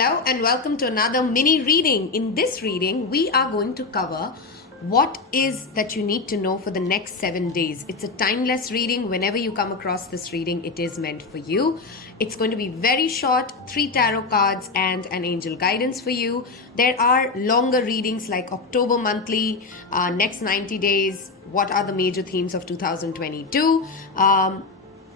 Hello and welcome to another mini reading. In this reading, we are going to cover what is that you need to know for the next 7 days. It's a timeless reading. Whenever you come across this reading, it is meant for you. It's going to be very short, 3 tarot cards and an angel guidance for you. There are longer readings like October monthly, next 90 days, what are the major themes of 2022.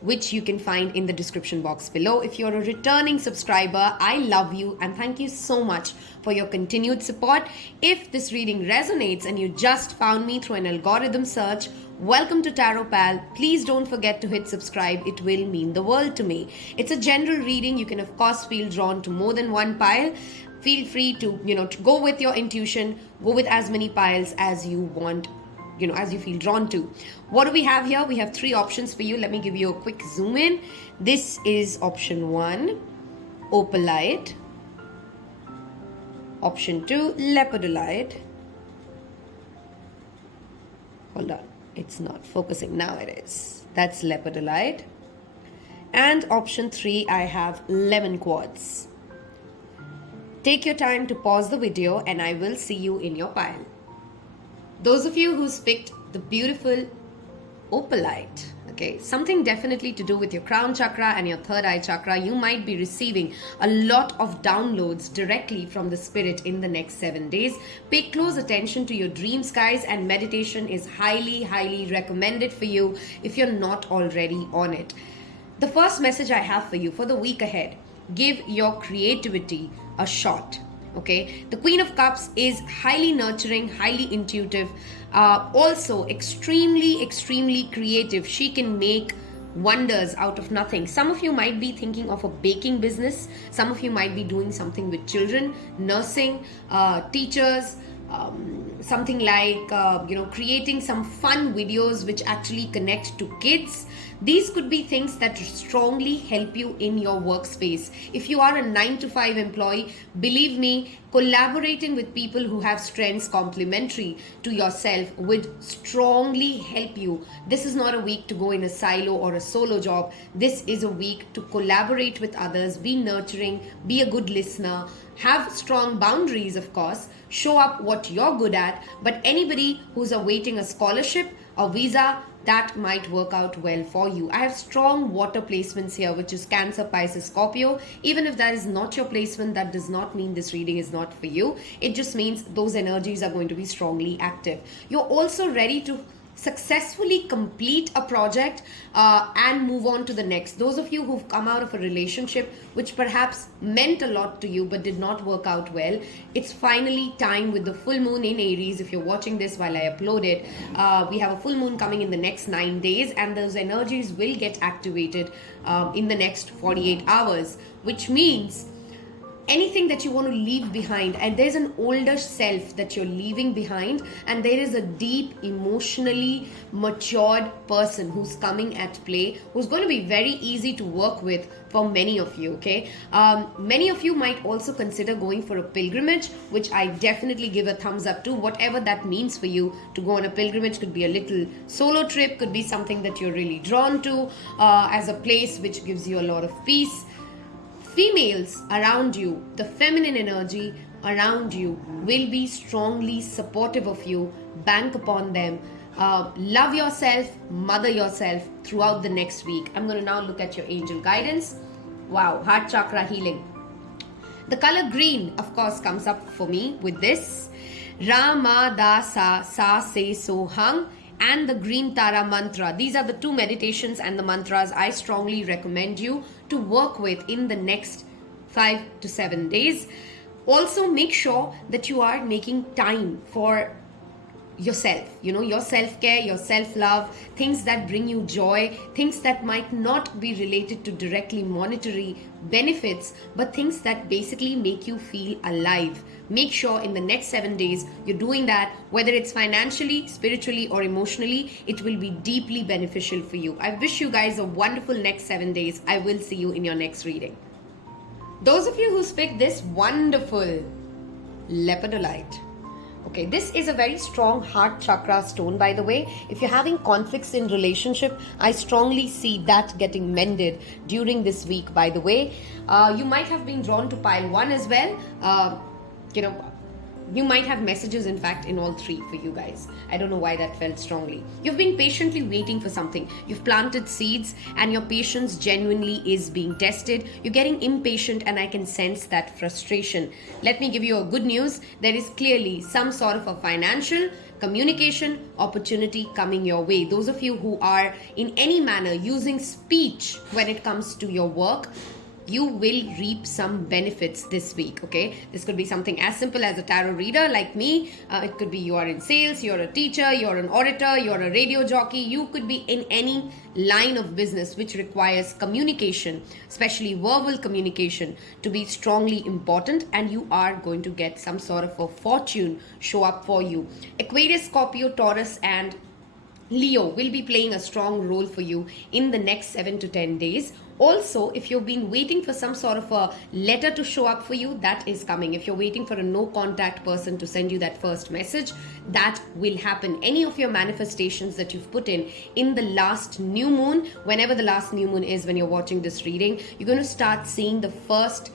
Which you can find in the description box below. If you're a returning subscriber, I love you and thank you so much for your continued support. If this reading resonates and you just found me through an algorithm search, welcome to Tarot Pal. Please don't forget to hit subscribe. It will mean the world to me. It's a general reading. You can of course feel drawn to more than one pile. Feel free to, to go with your intuition, go with as many piles as you want, as you feel drawn to. What do we have here? We have 3 options for you. Let me give you a quick zoom in. This is option 1, opalite. Option 2, lepidolite. Hold on, it's not focusing. Now it is. That's lepidolite. And option 3, I have lemon quartz. Take your time to pause the video and I will see you in your pile. Those of you who's picked the beautiful opalite, okay, something definitely to do with your crown chakra and your third eye chakra. You might be receiving a lot of downloads directly from the spirit in the next 7 days. Pay close attention to your dreams, guys, and meditation is highly recommended for you if you're not already on it. The first message I have for you for the week ahead: give your creativity a shot. Okay, the Queen of Cups is highly nurturing, highly intuitive, also extremely creative. She can make wonders out of nothing. Some of you might be thinking of a baking business. Some of you might be doing something with children, nursing, teachers, something like creating some fun videos which actually connect to kids. These could be things that strongly help you in your workspace. If you are a 9-to-5 employee, believe me, collaborating with people who have strengths complementary to yourself would strongly help you. This is not a week to go in a silo or a solo job. This is a week to collaborate with others, be nurturing, be a good listener, have strong boundaries, of course, show up what you're good at. But anybody who's awaiting a scholarship or visa, that might work out well for you. I have strong water placements here, which is Cancer, Pisces, Scorpio. Even if that is not your placement, that does not mean this reading is not for you. It just means those energies are going to be strongly active. You're also ready to successfully complete a project and move on to the next. Those of you who've come out of a relationship which perhaps meant a lot to you but did not work out well, it's finally time with the full moon in Aries. If you're watching this while I upload it, we have a full moon coming in the next 9 days and those energies will get activated in the next 48 hours, which means anything that you want to leave behind, and there's an older self that you're leaving behind, and there is a deep, emotionally matured person who's coming at play, who's going to be very easy to work with for many of you. Okay, many of you might also consider going for a pilgrimage, which I definitely give a thumbs up to. Whatever that means for you, to go on a pilgrimage could be a little solo trip, could be something that you're really drawn to as a place which gives you a lot of peace. Females around you, the feminine energy around you will be strongly supportive of you. Bank upon them. Love yourself, mother yourself throughout the next week. I'm going to now look at your angel guidance. Wow, heart chakra healing. The color green, of course, comes up for me with this. Rama da sa sa se sohang and the green Tara mantra. These are the 2 meditations and the mantras I strongly recommend you to work with in the next 5 to 7 days. Also, make sure that you are making time for yourself, your self-care, your self-love, things that bring you joy, things that might not be related to directly monetary benefits, but things that basically make you feel alive. Make sure in the next 7 days you're doing that, whether it's financially, spiritually, or emotionally. It will be deeply beneficial for you. I wish you guys a wonderful next 7 days. I will see you in your next reading. Those of you who picked this wonderful lepidolite, Okay, this is a very strong heart chakra stone, by the way. If you're having conflicts in relationship, I strongly see that getting mended during this week, by the way. You might have been drawn to pile 1 as well. You know, you might have messages, in fact, in all 3 for you guys. I don't know why that felt strongly. You've been patiently waiting for something. You've planted seeds and your patience genuinely is being tested. You're getting impatient and I can sense that frustration. Let me give you a good news. There is clearly some sort of a financial communication opportunity coming your way. Those of you who are in any manner using speech when it comes to your work, you will reap some benefits this week. Okay, this could be something as simple as a tarot reader like me. It could be you are in sales, you're a teacher, you're an orator, you're a radio jockey. You could be in any line of business which requires communication, especially verbal communication, to be strongly important, and you are going to get some sort of a fortune show up for you. Aquarius, Scorpio, Taurus and Leo will be playing a strong role for you in the next 7 to 10 days. Also, if you've been waiting for some sort of a letter to show up for you, that is coming. If you're waiting for a no contact person to send you that first message, that will happen. Any of your manifestations that you've put in the last new moon, whenever the last new moon is when you're watching this reading, you're going to start seeing the first,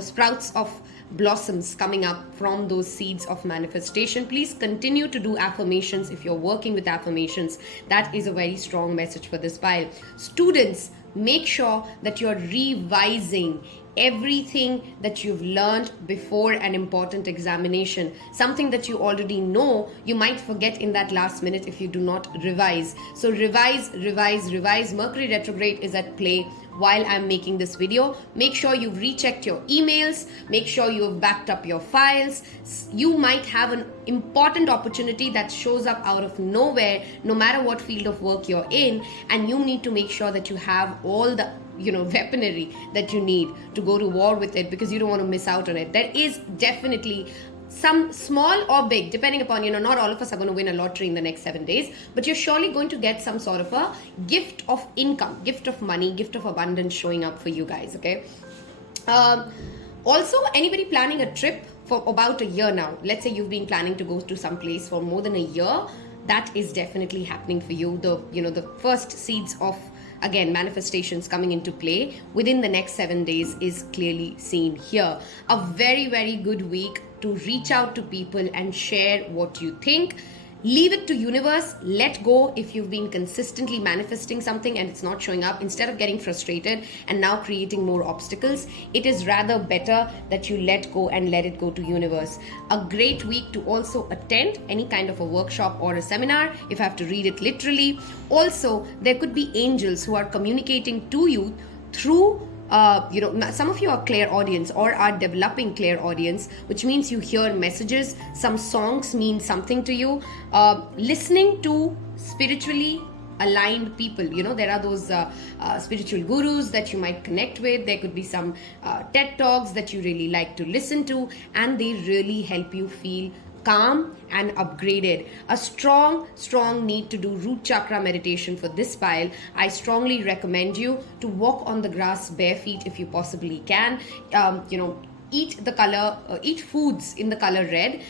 sprouts of blossoms coming up from those seeds of manifestation. Please continue to do affirmations if you're working with affirmations. That is a very strong message for this pile. Students, make sure that you're revising everything that you've learned before an important examination. Something that you already know, you might forget in that last minute if you do not revise. So revise. Mercury retrograde is at play while I'm making this video. Make sure you've rechecked your emails. Make sure you've backed up your files. You might have an important opportunity that shows up out of nowhere, no matter what field of work you're in, and you need to make sure that you have all the weaponry that you need to go to war with it, because you don't want to miss out on it. There is definitely some small or big, depending upon, not all of us are going to win a lottery in the next 7 days, but you're surely going to get some sort of a gift of income, gift of money, gift of abundance showing up for you guys, okay? Also, anybody planning a trip for about a year now, let's say you've been planning to go to some place for more than a year, that is definitely happening for you. The first seeds of, again, manifestations coming into play within the next 7 days is clearly seen here. A very, very good week to reach out to people and share what you think. Leave it to universe. Let go if you've been consistently manifesting something and it's not showing up. Instead of getting frustrated and now creating more obstacles, it is rather better that you let go and let it go to universe. A great week to also attend any kind of a workshop or a seminar, if I have to read it literally. Also, there could be angels who are communicating to you through some of you are clairaudience or are developing clairaudience, which means you hear messages. Some songs mean something to you. Listening to spiritually aligned people, there are those spiritual gurus that you might connect with. There could be some TED Talks that you really like to listen to, and they really help you feel calm and upgraded. A strong need to do root chakra meditation for this pile. I strongly recommend you to walk on the grass bare feet if you possibly can. Eat foods in the color red.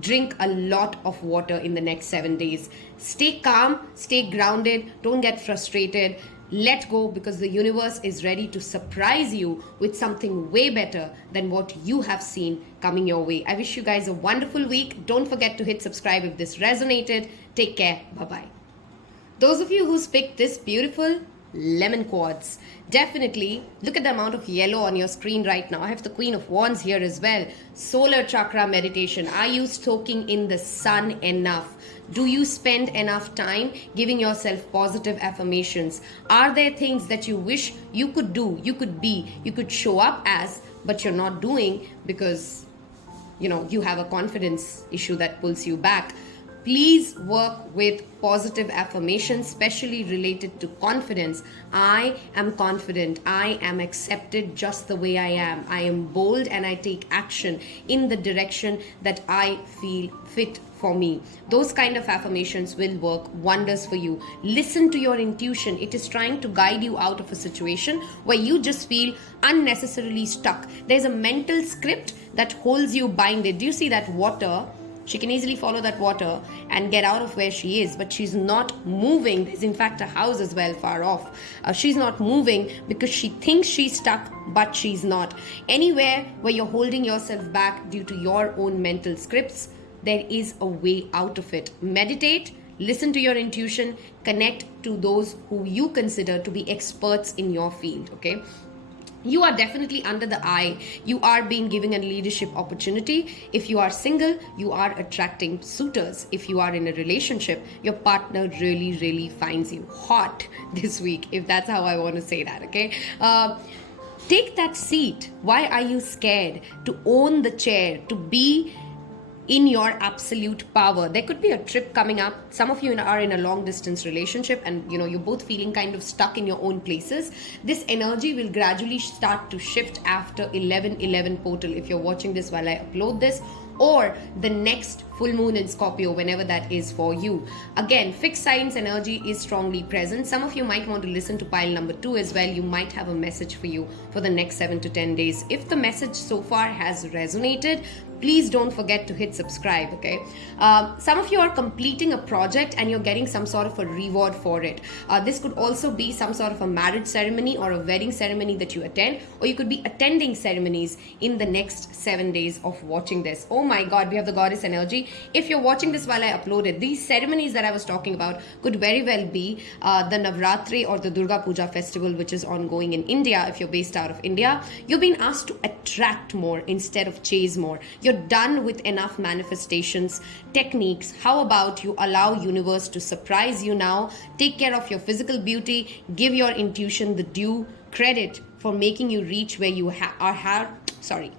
Drink a lot of water in the next 7 days. Stay calm, stay grounded, don't get frustrated. Let go, because the universe is ready to surprise you with something way better than what you have seen coming your way. I wish you guys a wonderful week. Don't forget to hit subscribe if this resonated. Take care. Bye-bye. Those of you who's picked this beautiful lemon quartz, definitely look at the amount of yellow on your screen right now. I have the Queen of Wands here as well. Solar chakra meditation. Are you soaking in the sun enough? Do you spend enough time giving yourself positive affirmations? Are there things that you wish you could do, you could be, you could show up as, but you're not doing because, you have a confidence issue that pulls you back? Please work with positive affirmations, especially related to confidence. I am confident. I am accepted just the way I am. I am bold and I take action in the direction that I feel fit for me. Those kind of affirmations will work wonders for you. Listen to your intuition. It is trying to guide you out of a situation where you just feel unnecessarily stuck. There's a mental script that holds you binded. Do you see that water She can easily follow that water and get out of where she is, but she's not moving. There's in fact a house as well far off. She's not moving because she thinks she's stuck, but she's not. Anywhere where you're holding yourself back due to your own mental scripts, there is a way out of it. Meditate, listen to your intuition, connect to those who you consider to be experts in your field, okay? You are definitely under the eye. You are being given a leadership opportunity. If you are single, you are attracting suitors. If you are in a relationship, your partner really finds you hot this week, if that's how I want to say that, okay? Take that seat. Why are you scared to own the chair, to be in your absolute power? There could be a trip coming up. Some of you are in a long distance relationship and you're both feeling kind of stuck in your own places. This energy will gradually start to shift after 11/11 portal, if you're watching this while I upload this, or the next full moon in Scorpio, whenever that is for you. Again, fixed signs energy is strongly present. Some of you might want to listen to pile number 2 as well. You might have a message for you for the next 7 to 10 days. If the message so far has resonated, please don't forget to hit subscribe, okay? Some of you are completing a project and you're getting some sort of a reward for it. This could also be some sort of a marriage ceremony or a wedding ceremony that you attend, or you could be attending ceremonies in the next 7 days of watching this. Oh my God, we have the goddess energy. If you're watching this while I uploaded, these ceremonies that I was talking about could very well be the Navratri or the Durga Puja festival, which is ongoing in India. If you're based out of India, you've been asked to attract more instead of chase more. You're done with enough manifestations techniques. How about you allow universe to surprise you now? Take care of your physical beauty. Give your intuition the due credit for making you reach where you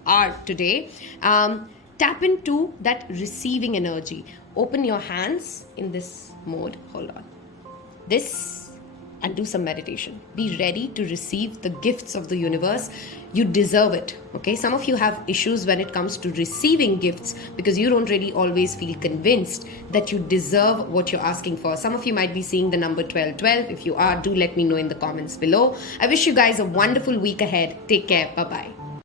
are today. Tap into that receiving energy. Open your hands in this mode. Hold on. This, and do some meditation. Be ready to receive the gifts of the universe. You deserve it, okay? Some of you have issues when it comes to receiving gifts because you don't really always feel convinced that you deserve what you're asking for. Some of you might be seeing the number 1212. If you are, do let me know in the comments below. I wish you guys a wonderful week ahead. Take care. Bye-bye.